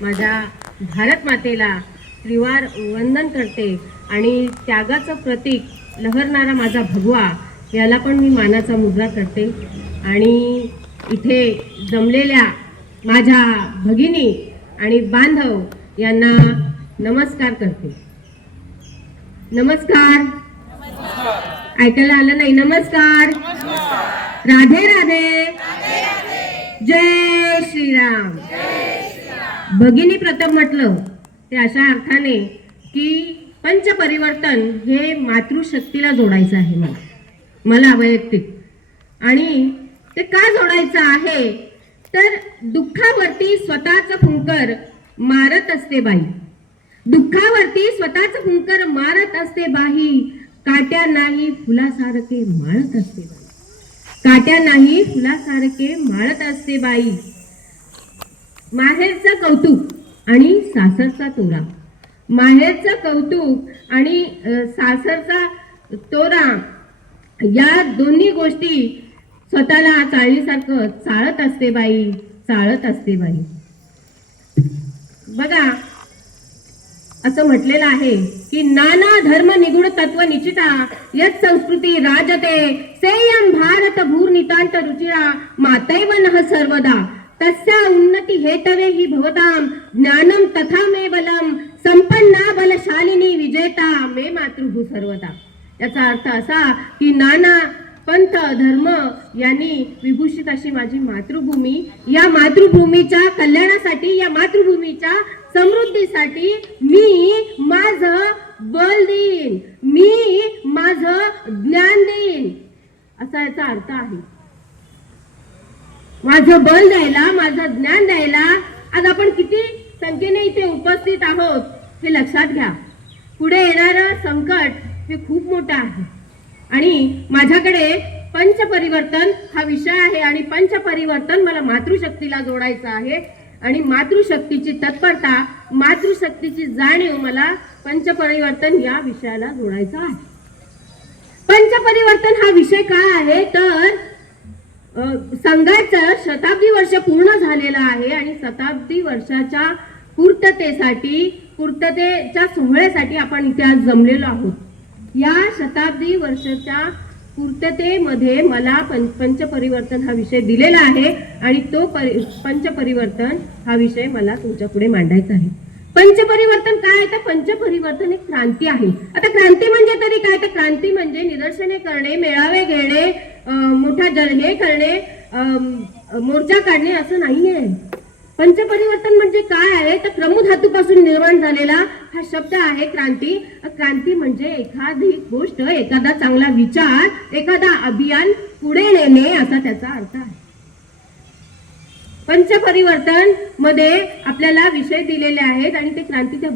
माझ्या भारत मातेला त्रिवार वंदन करते आणि त्यागाचं प्रतीक लहरणारा माझा भगवा याला पण मी मानाचा मुजरा करते आणि इथे जमलेल्या माझ्या भगिनी आणि बांधव यांना नमस्कार करते. नमस्कार. ऐकायला आलं नाही? नमस्कार. राधे राधे. जय श्रीराम. भगिनी प्रथम म्हटलं ते अशा अर्थाने की पंचपरिवर्तन हे मातृशक्तीला जोडायचं आहे मला वैयक्तिक. आणि ते का जोडायचं आहे तर दुःखावरती स्वतःच फुंकर मारत असते बाई. दुःखावरती स्वतःच फुंकर मारत असते बाई. काट्या नाही फुलासारखे माळत असते बाई. काट्या नाही फुलासारखे माळत असते बाई. माहेरचं कौतुक आणि सासरचा तोरा. माहेरचं कौतुक आणि सासरचा तोरा या दोन्ही गोष्टी स्वतःला चाळणीसारखं चाळत असते बाई. चाळत असते बाई. बघा असं म्हटलेलं आहे की नाना धर्म निगुण तत्व निश्चिता यत संस्कृती राजते सेयम भारत भूर नितांत रुचिरा मातैव नः सर्वदा तस्या उन्नती हेतवे हि भवताम ज्ञानम तथा मे बलम संपन्ना बलशालिनी विजेता मे मातृभू सर्वदा. याचा अर्थ असा की नाना पंथ धर्म यांनी विभूषित अशी माझी मातृभूमी, या मातृभूमीच्या कल्याणासाठी, या मातृभूमीच्या समृद्धीसाठी मी माझं बल देईन, मी माझं ज्ञान देईन असा याचा अर्थ आहे. माझं बल द्यायला, माझं ज्ञान द्यायला आज आपण किती संख्येने इथे उपस्थित आहोत हे लक्षात घ्या. पुढे येणारं संकट हे खूप मोठं आहे आणि माझ्याकडे पंचपरिवर्तन हा विषय आहे आणि पंचपरिवर्तन मला मातृशक्तीला जोडायचं आहे आणि मातृशक्तीची तत्परता, मातृशक्तीची जाणीव मला पंचपरिवर्तन या विषयाला जोडायचं आहे. पंचपरिवर्तन हा विषय काय आहे तर संघाचं शताब्दी वर्ष पूर्ण झालेलं आहे आणि शताब्दी वर्षाच्या पूर्ततेच्या सोहळ्यासाठी आपण इथे आज जमलेलो आहोत. या शताब्दी वर्षाच्या पूर्ततेमध्ये मला पंचपरिवर्तन हा विषय दिलेला आहे आणि तो पंचपरिवर्तन हा विषय मला तुमच्या पुढे मांडायचा आहे. पंचपरिवर्तन काय तर पंचपरिवर्तन एक क्रांती आहे. आता क्रांती म्हणजे तरी काय तर क्रांती म्हणजे निदर्शने करणे, मेळावे घेणे, मोठा हे करणे, मोर्चा काढणे असं नाहीये. पंचपरिवर्तन म्हणजे काय आहे तर क्रमुधातूपासून निर्माण झालेला हा शब्द आहे क्रांती. क्रांती म्हणजे एखादी गोष्ट, एखादा चांगला विचार, एखादा अभियान पुढे नेणे असा त्याचा अर्थ आहे. पंचपरिवर्तन मध्ये आपल्याला विषय दिलेले आहेत आणि ते क्रांतीचा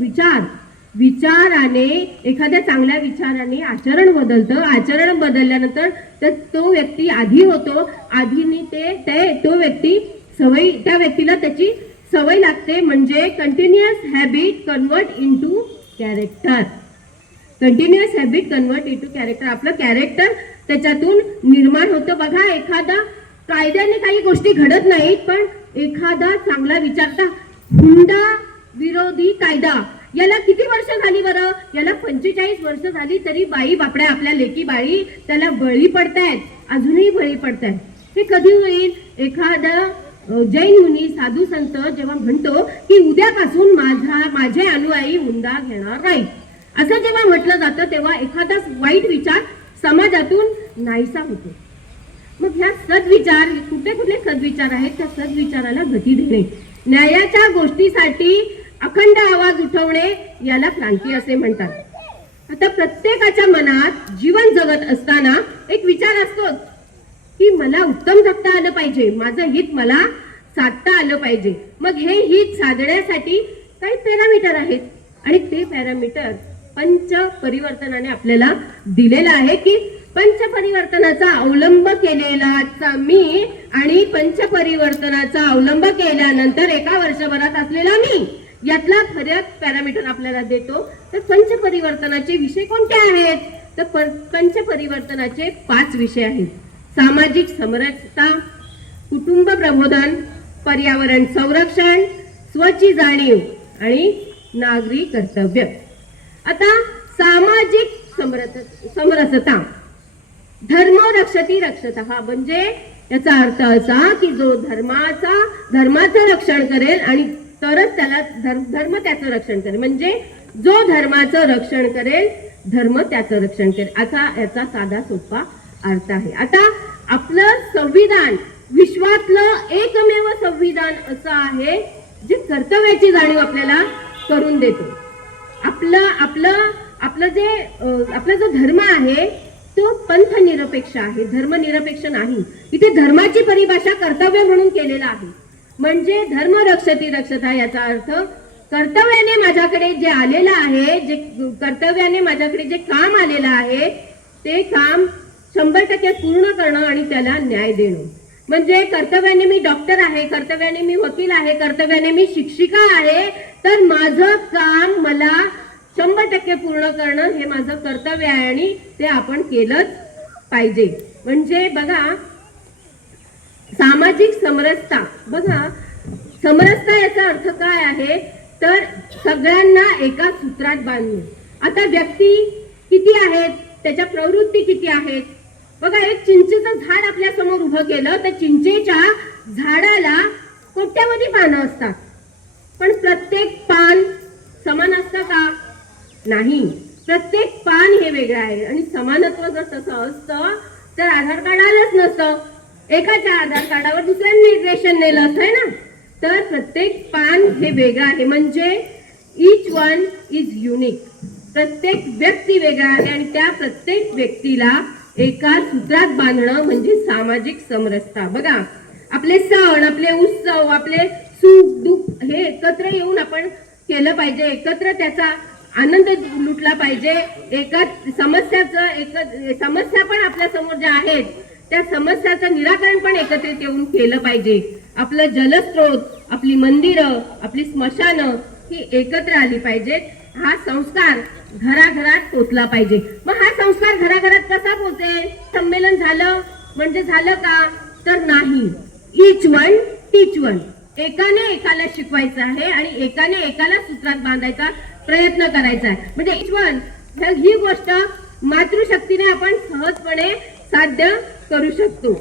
विचाराने, एखाद्या चांगल्या विचाराने आचरण बदलतं. आचरण बदलल्यानंतर तो व्यक्ती आधी होतो, आधीने तो व्यक्ती सवय, त्या व्यक्तीला त्याची सवय लागते म्हणजे continuous habit convert into character. Continuous habit convert into character. आपलं कॅरेक्टर त्याच्यातून निर्माण होतं. बघा एखादा कायद्याने काही गोष्टी घडत नाहीत पण एखादा चांगला विचारता हुंडा विरोधी कायदा याला किती वर्ष झाली बरं? याला 45 वर्ष झाली तरी बाई बापड्या आपल्या लेकी बाई त्याला बळी पडतायत, अजूनही बळी पडतायत. हे कधी होईल? एखादा जैन मुनी साधू संत जेव्हा म्हणतो की उद्यापासून माझे अनुयायी हुंडा घेणार नाही असं जेव्हा म्हटलं जातं तेव्हा एखादा वाईट विचार समाजातून नाहीसा होतो. मग ह्या सद्विचार, कुठले सद्विचार आहेत त्या सद्विचाराला गती देणे, न्यायाच्या गोष्टीसाठी अखंड आवाज उठवणे याला क्रांती असे म्हणतात. आता प्रत्येकाच्या मनात जीवन जगत असताना एक विचार असतोच की मला उत्तम जगता आलं पाहिजे, माझं हित मला साधता आलं पाहिजे. मग हे हित साधण्यासाठी काही पॅरामीटर आहेत आणि ते पॅरामीटर पंचपरिवर्तनाने आपल्याला दिलेलं आहे की पंचपरिवर्तनाचा अवलंब केलेला मी आणि पंचपरिवर्तनाचा अवलंब केल्यानंतर एका वर्षभरात असलेला मी यातला फरक पॅरामीटर आपल्याला देतो. तर पंचपरिवर्तनाचे विषय कोणते आहेत तर पंचपरिवर्तनाचे 5 विषय आहेत. सामाजिक समरसता, कुटुंब प्रबोधन, पर्यावरण संरक्षण, स्वची जाणीव आणि नागरी कर्तव्य. आता सामाजिक समरसता, धर्म रक्षती रक्षतः, म्हणजे याचा अर्थ असा की जो धर्माचं रक्षण करेल आणि तरच त्याला धर्म त्याचं रक्षण करेल. म्हणजे जो धर्माचं रक्षण करेल धर्म त्याचं रक्षण करेल, असा याचा साधा सोपा अर्थ आहे. आता आपलं संविधान विश्वातलं एकमेव संविधान असं आहे जे कर्तव्याची जाणीव आपल्याला करून देतो. आपला जो धर्म आहे तो पंथनिरपेक्ष आहे, धर्मनिरपेक्ष नाही. इथे धर्माची परिभाषा कर्तव्य म्हणून केलेला आहे. म्हणजे धर्म रक्षती रक्षता याचा अर्थ कर्तव्याने माझ्याकडे जे आलेलं आहे, जे कर्तव्याने माझ्याकडे जे काम आलेलं आहे ते काम 100% पूर्ण करणं आणि त्याला न्याय देणं. म्हणजे कर्तव्याने मी डॉक्टर आहे, कर्तव्याने मी वकील आहे, कर्तव्याने मी शिक्षिका आहे, तर माझं काम मला 100% पूर्ण करणं हे माझं कर्तव्य आहे आणि ते आपण केलंच पाहिजे. म्हणजे बघा सामाजिक समरसता, बघा समरसता याचा अर्थ काय आहे तर सगळ्यांना एका सूत्रात बांधणे. आता व्यक्ती किती आहेत, त्याच्या प्रवृत्ती किती आहेत. बघा एक चिंचेचं झाड आपल्या समोर उभं केलं तर चिंचेच्या झाडाला कोट्यावधी पानं असतात, पण प्रत्येक पान समान असतं का? नाही, प्रत्येक पान हे वेगळं आहे. आणि समानत्व जर तसं असतं तर आधार कार्ड आलंच नसतं, एकाच्या आधार कार्डावर दुसऱ्यांनी रेशन नेलं असतंय ना. तर प्रत्येक पान हे वेगळं आहे, म्हणजे इच वन इज युनिक. प्रत्येक व्यक्ती वेगळा आहे आणि त्या प्रत्येक व्यक्तीला एका सूत्रात बांधणं म्हणजे सामाजिक समरसता. बघा आपले सण, आपले उत्सव, आपले सुख दुःख हे एकत्र येऊन आपण केलं पाहिजे, एकत्र त्याचा आनंद लुटला पाहिजे. एका समस्या पण आपल्या समोर ज्या आहेत त्या समस्याचं निराकरण पण एकत्रित येऊन केलं पाहिजे. आपलं जलस्रोत, आपली मंदिरं, आपली स्मशानं ही एकत्र आली पाहिजेत. हा संस्कार घराघरात पोचला पाहिजे. मग हा संस्कार घराघरात कसा पोचेल? संमेलन झालं म्हणजे झालं का? तर नाही. इच वन टीच वन, एकाने एकाला शिकवायचं आहे आणि एकाने एकाला सूत्रात बांधायचा प्रयत्न करायचा आहे. म्हणजे इच वन ही गोष्ट मातृशक्तीने आपण सहजपणे साध्य करू शकतो.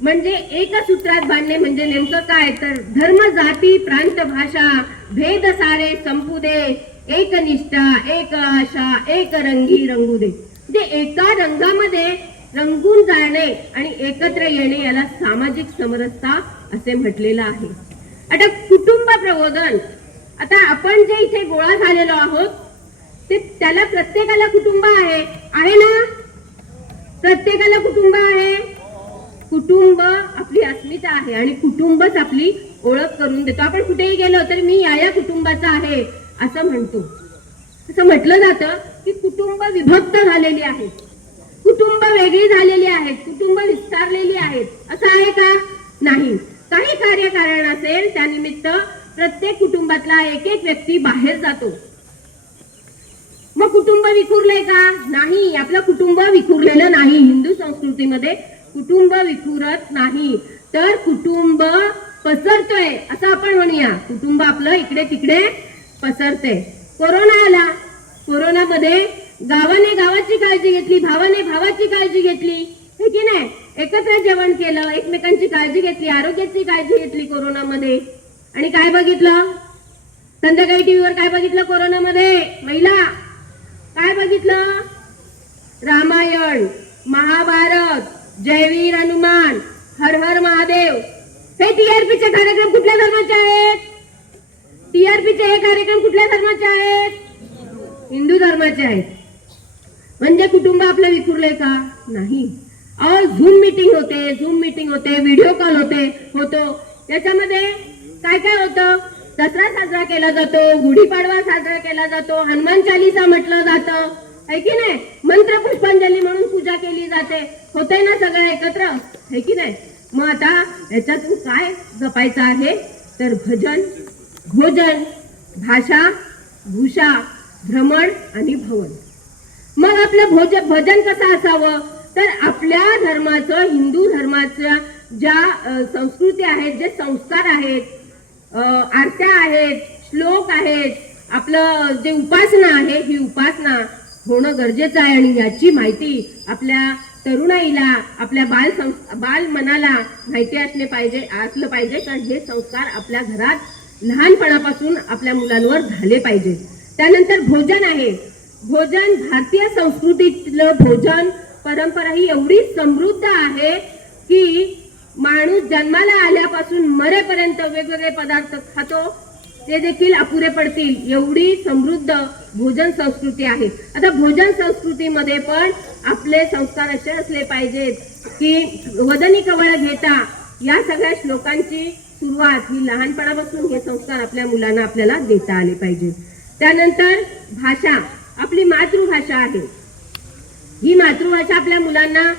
म्हणजे एक सूत्रात बांधणे म्हणजे नेमकं काय तर धर्म जाती प्रांत भाषा भेद सारे संपू दे, एक निष्ठा एक आशा एक रंगी रंगू दे. म्हणजे एका रंगामध्ये रंगून जाणे आणि एकत्र येणे याला सामाजिक समरसता असे म्हटलेलं आहे. आता कुटुंब प्रबोधन, आता आपण जे इथे गोळा झालेलो आहोत ते त्याला प्रत्येकाला कुटुंब आहे ना? प्रत्येकाला कुटुंब आहे. कुटुंब आपली अस्मिता आहे आणि कुटुंबच आपली ओळख करून देतो. आपण कुठेही गेलो तरी मी या कुटुंबाचा आहे असं म्हणतो. असं म्हटलं जातं की कुटुंब विभक्त झालेली आहेत, कुटुंब वेगळी झालेली आहेत, कुटुंब विस्तारलेली आहेत. असं आहे का? नाही. काही कार्यकारण असेल त्यानिमित्त प्रत्येक कुटुंबातला एक एक व्यक्ती बाहेर जातो. मग कुटुंब विखुरलंय का? नाही, आपलं कुटुंब विखुरलेलं नाही. हिंदू संस्कृतीमध्ये कुटुंब विखुरत नाही, तर कुटुंब पसरतोय असं आपण म्हणूया. कुटुंब आपलं इकडे तिकडे पसरते. कोरोना आला, कोरोनामध्ये गावाने गावाची काळजी घेतली, भावाने भावाची काळजी घेतली, हे की नाही? एकत्र जेवण केलं, एकमेकांची काळजी घेतली, आरोग्याची काळजी घेतली कोरोनामध्ये. आणि काय बघितलं? संध्याकाळी टीव्हीवर काय बघितलं कोरोनामध्ये? महिला काय बघितलं? रामायण, महाभारत, जयवीर हनुमान, हर हर महादेव. हे टीआरपीचे कार्यक्रम कुठल्या धर्माचे आहेत? टीआरपीचे हे कार्यक्रम कुठल्या धर्माचे आहेत? हिंदू धर्माचे आहेत. म्हणजे कुटुंब आपलं विखुरले का? नाही. झूम मीटिंग होते, व्हिडिओ कॉल होतो. त्याच्यामध्ये काय काय होतं? दसरा साजरा केला जातो, गुढीपाडवा साजरा केला जातो, हनुमान चालीसा म्हटलं जातं, है की नाही? मंत्र पुष्पांजली म्हणून पूजा केली जाते. होतंय ना सगळं एकत्र, है की नाही? मग आता याच्यातून काय जपायचं आहे तर भजन, भोजन, भाषा, भूषा, भ्रमण आणि भवन. मग आपलं भजन कसं असावं तर आपल्या धर्माचं, हिंदू धर्माच्या ज्या संस्कृती आहेत, जे संस्कार आहेत, आरत्या आहेत, श्लोक आहेत, आपलं जे उपासना आहे ही उपासना होणं गरजेचं आहे आणि याची माहिती आपल्या तरुणाईला, आपल्या बाल मनाला माहिती असलं पाहिजे कारण हे संस्कार आपल्या घरात लहानपणापासून आपल्या मुलांवर झाले पाहिजे. त्यानंतर भोजन आहे. भोजन, भारतीय संस्कृतीतलं भोजन परंपरा ही एवढी समृद्ध आहे की माणूस जन्माला आल्यापासून मरेपर्यंत वेगवेगळे पदार्थ खातो, ते देखील अपुरे पडतील एवढी समृद्ध भोजन संस्कृती आहे. आता भोजन संस्कृतीमध्ये पण आपले संस्कार असे असले पाहिजेत की वदनी कवळ घेता या सगळ्या श्लोकांची सुरुवात ही लहानपणापासून हे संस्कार आपल्या मुलांना आपल्याला देता आले पाहिजे. त्यानंतर भाषा, आपली मातृभाषा आहे. ही मातृभाषा आपल्या मुलांना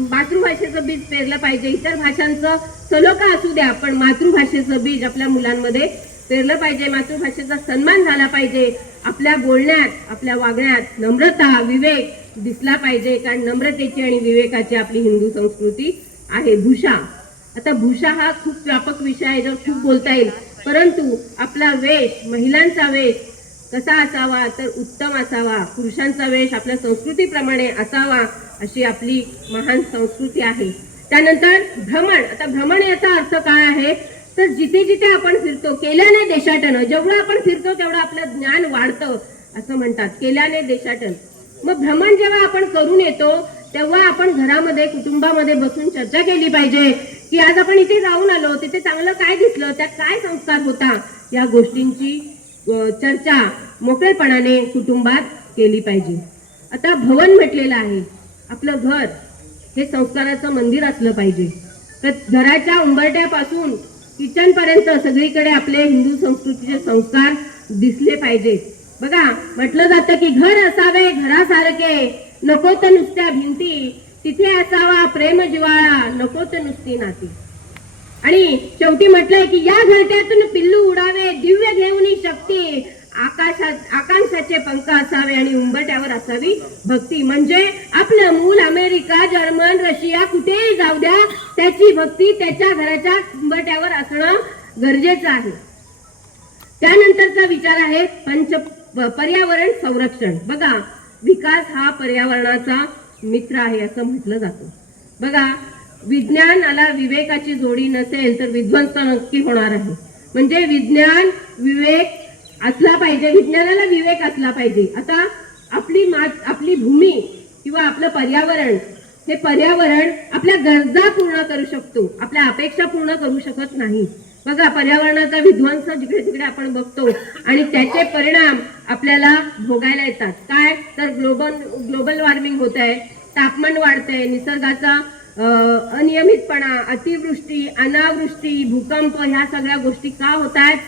मातृभाषेचं बीज पेरलं पाहिजे. इतर भाषांचं सलोखा असू द्या पण मातृभाषेचं बीज आपल्या मुलांमध्ये पेरलं पाहिजे. मातृभाषेचा सन्मान झाला पाहिजे. आपल्या बोलण्यात, आपल्या वागण्यात नम्रता, विवेक दिसला पाहिजे कारण नम्रतेची आणि विवेकाची आपली हिंदू संस्कृती आहे. भूषा, आता भूषा हा खूप व्यापक विषय आहे, ज्यावर खूप बोलता येईल, परंतु आपला वेश, महिलांचा वेश कसा असावा तर उत्तम असावा. पुरुषांचा वेश आपल्या संस्कृतीप्रमाणे असावा अशी आपली महान संस्कृती आहे. त्यानंतर भ्रमण, आता भ्रमण याचा अर्थ काय आहे तर जिथे जिथे आपण फिरतो, केल्याने देशाटन, जेवढं आपण फिरतो तेवढं आपलं ज्ञान वाढतं असं म्हणतात, केल्याने देशाटन. मग भ्रमण जेव्हा आपण करून येतो तेव्हा आपण घरामध्ये, कुटुंबामध्ये बसून चर्चा केली पाहिजे की आज आपण इथे जाऊन आलो, तिथे चांगलं काय दिसलं, त्यात काय संस्कार होता, या गोष्टींची चर्चा मोकळेपणाने कुटुंबात केली पाहिजे. आता भवन म्हटलेलं आहे, आपलं घर हे संस्काराचं मंदिर असलं पाहिजे. तर घराच्या उंबरट्यापासून किचन पर्यंत सगळीकडे आपले हिंदू संस्कृतीचे संस्कार दिसले पाहिजेत. बघा, म्हटलं जातं की घर असावे घरासारखे, नको तर नुसत्या भिंती, तिथे असावा प्रेम जिव्हाळा, नको तर नुसती नाती. आणि शेवटी म्हटलंय की या घरट्यातून पिल्लू उडावे, दिव्य घेऊन शक्ती, आकांक्षाचे पंख असावे आणि उंबरट्यावर असावी भक्ती. म्हणजे आपलं मूल अमेरिका, जर्मन, रशिया कुठेही जाऊ द्या, त्याची भक्ती त्याच्या घराच्या उंबरट्यावर असणं गरजेचं आहे. त्यानंतरचा विचार आहे पर्यावरण संरक्षण. बघा, विकास हा पर्यावरणाचा मित्र आहे असं म्हटलं जातं. बघा, विज्ञानाला विवेकाची जोडी नसेल तर विध्वंस नक्की होणार आहे. म्हणजे विज्ञान, विवेक असला पाहिजे, विज्ञानाला विवेक असला पाहिजे. आता आपली भूमी किंवा आपलं पर्यावरण, हे पर्यावरण आपल्या गरजा पूर्ण करू शकतो, आपल्या अपेक्षा पूर्ण करू शकत नाही. बघा, पर्यावरणाचा विध्वंस जिकडे तिकडे आपण बघतो आणि त्याचे परिणाम आपल्याला भोगायला येतात. काय तर ग्लोबल वॉर्मिंग होत आहे, तापमान वाढतंय, निसर्गाचा अनियमितपणा, अतिवृष्टी, अनावृष्टी, भूकंप, ह्या सगळ्या गोष्टी का होत आहेत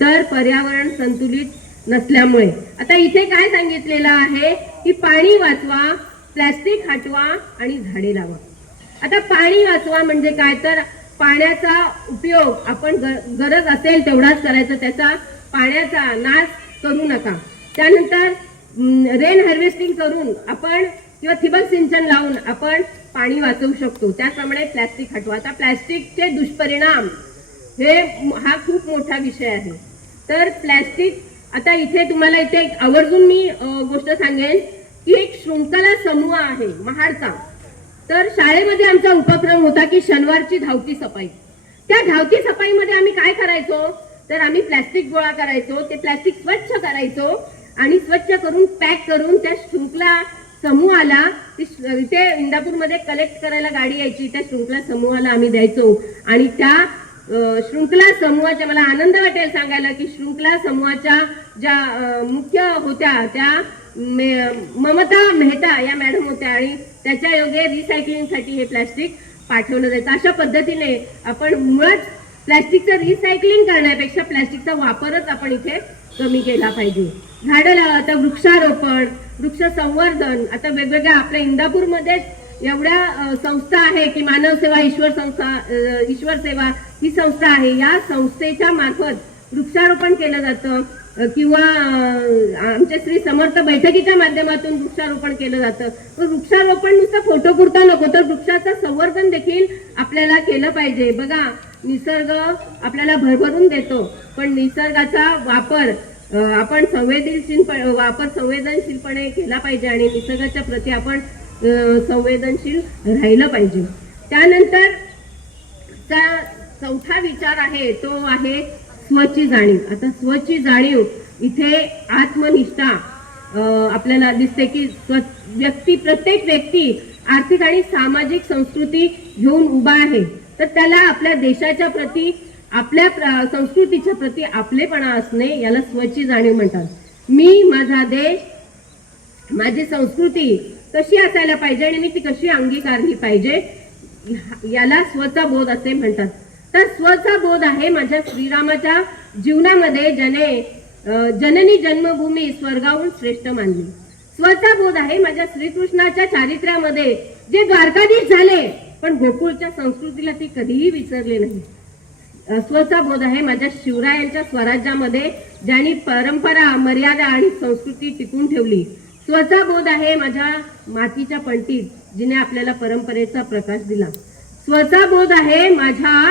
तर पर्यावरण संतुलित नसल्यामुळे. आता इथे काय सांगितलेलं आहे की पाणी वाचवा, प्लॅस्टिक हटवा आणि झाडे लावा. आता पाणी वाचवा म्हणजे काय तर पाण्याचा उपयोग आपण गरज असेल तेवढाच करायचा, त्याचा पाण्याचा नाश करू नका. त्यानंतर रेन हार्वेस्टिंग करून आपण किंवा ठिबक सिंचन लावून आपण पाणी वाचवू शकतो. त्याचप्रमाणे प्लॅस्टिक हटवा. आता प्लॅस्टिकचे दुष्परिणाम हा खूप मोठा विषय आहे. तर प्लॅस्टिक, आता इथे तुम्हाला इथे आवर्जून मी गोष्ट सांगेन की एक शृंखला समूह आहे महाडचा. तर शाळेमध्ये आमचा उपक्रम होता की शनिवारची धावती सफाई. त्या धावती सफाईमध्ये आम्ही काय करायचो तर आम्ही प्लॅस्टिक गोळा करायचो, ते प्लॅस्टिक स्वच्छ करायचो आणि स्वच्छ करून पॅक करून त्या शृंखला समूहाला, इथे इंदापूरमध्ये कलेक्ट करायला गाडी यायची, त्या शृंखला समूहाला आम्ही द्यायचो. आणि त्या शृंखला समूहाच्या, मला आनंद वाटेल सांगायला की शृंखला समूहाच्या ज्या मुख्य होत्या त्या ममता मेहता या मॅडम होत्या आणि त्याच्या योगे रिसायकलिंगसाठी हे प्लॅस्टिक पाठवलं जायचं. अशा पद्धतीने आपण मुळात प्लॅस्टिकचं रिसायकलिंग करण्यापेक्षा प्लॅस्टिकचा वापरच आपण इथे कमी केला पाहिजे. झाडं लावा. आता वृक्षारोपण, वृक्ष संवर्धन, आता वेगवेगळ्या आपल्या इंदापूरमध्ये एवढ्या संस्था आहे की मानव सेवा, ईश्वर सेवा ही संस्था आहे. या संस्थेच्या मार्फत वृक्षारोपण केलं जातं किंवा आमच्या श्री समर्थ बैठकीच्या माध्यमातून वृक्षारोपण केलं जातं. तर वृक्षारोपण नुसतं फोटो पुरता नको तर वृक्षाचं संवर्धन देखील आपल्याला केलं पाहिजे. बघा, निसर्ग आपल्याला भरभरून देतो, पण निसर्गाचा वापर आपण संवेदनशीलपणे केला पाहिजे आणि निसर्गाच्या प्रती आपण संवेदनशील राहिलं पाहिजे. त्यानंतर चौथा विचार आहे तो आहे स्वची जाणीव. आता स्वची जाणीव इथे आत्मनिष्ठा आपल्याला दिसते की प्रत्येक व्यक्ती आर्थिक आणि सामाजिक संस्कृती घेऊन उभा आहे, तर त्याला आपल्या देशाच्या प्रती आपल्या संस्कृतीच्या प्रती आपलेपणा असणे याला स्वची जाणीव म्हणतात. मी, माझा देश, माझी संस्कृती कशी असायला पाहिजे आणि मी ती कशी अंगीकारली पाहिजे याला स्वचा बोध असे म्हणतात. तर स्वचा बोध आहे माझ्या श्रीरामाच्या जीवनामध्ये ज्याने जननी जन्मभूमी स्वर्गाहून श्रेष्ठ मानली. स्वचा बोध आहे माझ्या श्रीकृष्णाच्या चारित्र्यामध्ये जे द्वारकाधीश झाले पण गोकुळच्या संस्कृतीला ते कधीही विसरले नाही. स्वचा बोध आहे माझ्या शिवरायांच्या स्वराज्यामध्ये ज्यांनी परंपरा, मर्यादा आणि संस्कृती टिकून ठेवली. स्वचा बोध आहे माझ्या मातीच्या पंडित जिने आपल्याला परंपरेचा प्रकाश दिला. स्वचा बोध आहे माझ्या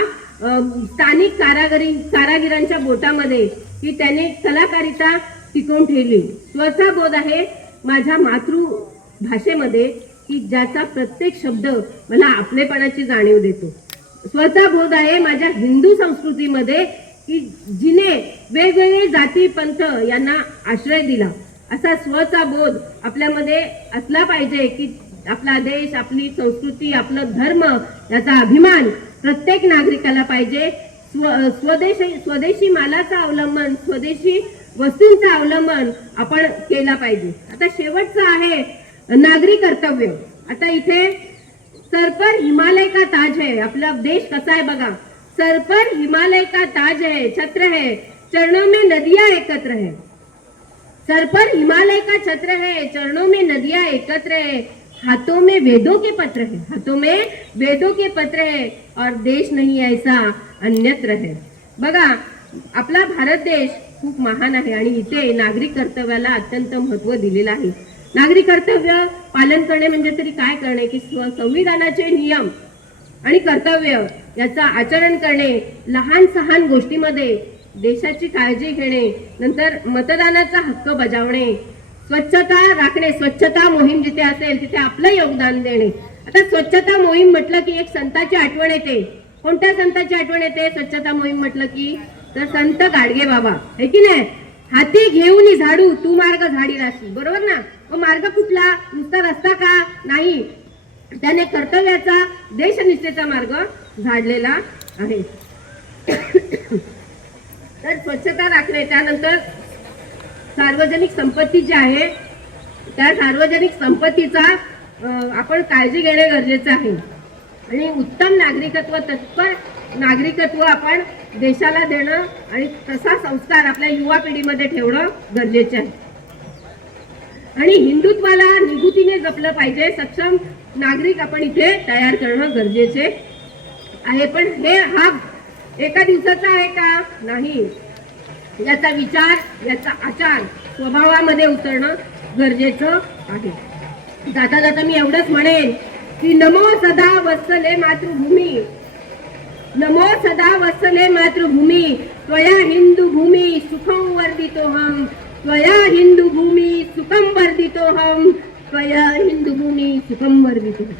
स्थानिक कारागिरांच्या बोटामध्ये की त्याने कलाकारिता टिकवून ठेवली. स्वचा बोध आहे माझ्या मातृभाषेमध्ये की ज्याचा प्रत्येक शब्द मला आपलेपणाची जाणीव देतो. स्वचा बोध आहे माझ्या हिंदू संस्कृतीमध्ये की जिने वेगवेगळे जाती पंथ यांना आश्रय दिला. असा स्वचा बोध आपल्यामध्ये असला पाहिजे की आपला देश, आपली संस्कृती, आपलं धर्म याचा अभिमान प्रत्येक नागरिकाला पाहिजे. स्वदेशी मालाचा अवलंबन, स्वदेशी वस्तूंचा अवलंबन आपण केला पाहिजे. आता शेवटचं आहे नागरी कर्तव्य. आता इथे सर पर हिमालय का ताज है, आपला देश कसा आहे बघा. सर पर हिमालय का ताज है, छत्र है, चरणों में नदियां एकत्र है. सर पर हिमालय का छत्र है, चरणों में नदियां एकत्र है, हाथों में वेदों के पत्र है, हाथों में वेदों के पत्र है, और देश नहीं ऐसा अन्यत्र है. बघा आपला भारत देश खूप महान आहे आणि इथे नागरी कर्तव्याला अत्यंत महत्त्व दिलेलं आहे. नागरी कर्तव्य पालन करणे म्हणजे तरी काय करणे की संविधानाचे नियम आणि कर्तव्य याचा आचरण करणे, लहान सहान गोष्टीमध्ये देशाची काळजी घेणे, नंतर मतदानाचा हक्क बजावणे, स्वच्छता राखणे, स्वच्छता मोहीम जिथे असेल तिथे आपलं योगदान देणे. आता स्वच्छता मोहीम म्हटलं की एक संताची आठवण येते. कोणत्या संताची आठवण येते स्वच्छता मोहीम म्हटलं की? तर संत गाडगे बाबा, है की नाही. हाती घेऊन झाडू तू मार्ग झाडी राशी, बरोबर ना. मार्ग कुठला? नुसता रस्ता का नाही, त्याने कर्तव्याचा, देशनिष्ठेचा मार्ग झाडलेला आहे. तर स्वच्छता राखणे, त्यानंतर सार्वजनिक संपत्ती जी आहे त्या सार्वजनिक संपत्तीचा आपण काळजी घेणे गरजेचे आहे आणि उत्तम नागरिकत्व, तत्पर नागरिकत्व आपण देशाला देणं आणि तसा संस्कार आपल्या युवा पिढीमध्ये ठेवणं गरजेचे आहे. आणि हिंदुत्वाला निगुतीने जपलं पाहिजे. सक्षम नागरिक आपण इथे तयार करणं गरजेचे आहे. पण हा एका दिवसाचा आहे का? नाही. याचा विचार, याचा आचार स्वभावामध्ये उतरणं गरजेचं आहे. जाता जाता मी एवढंच म्हणेन की नमो सदा वत्सले मातृभूमी, नमो सदा वत्सले मातृभूमी, त्वया हिंदू भूमी सुखं वर्धितोहम, त्वया हिंदू भूमी सुखं वर्धितोहम, त्वया हिंदू भूमी सुखं वर्धितोहम.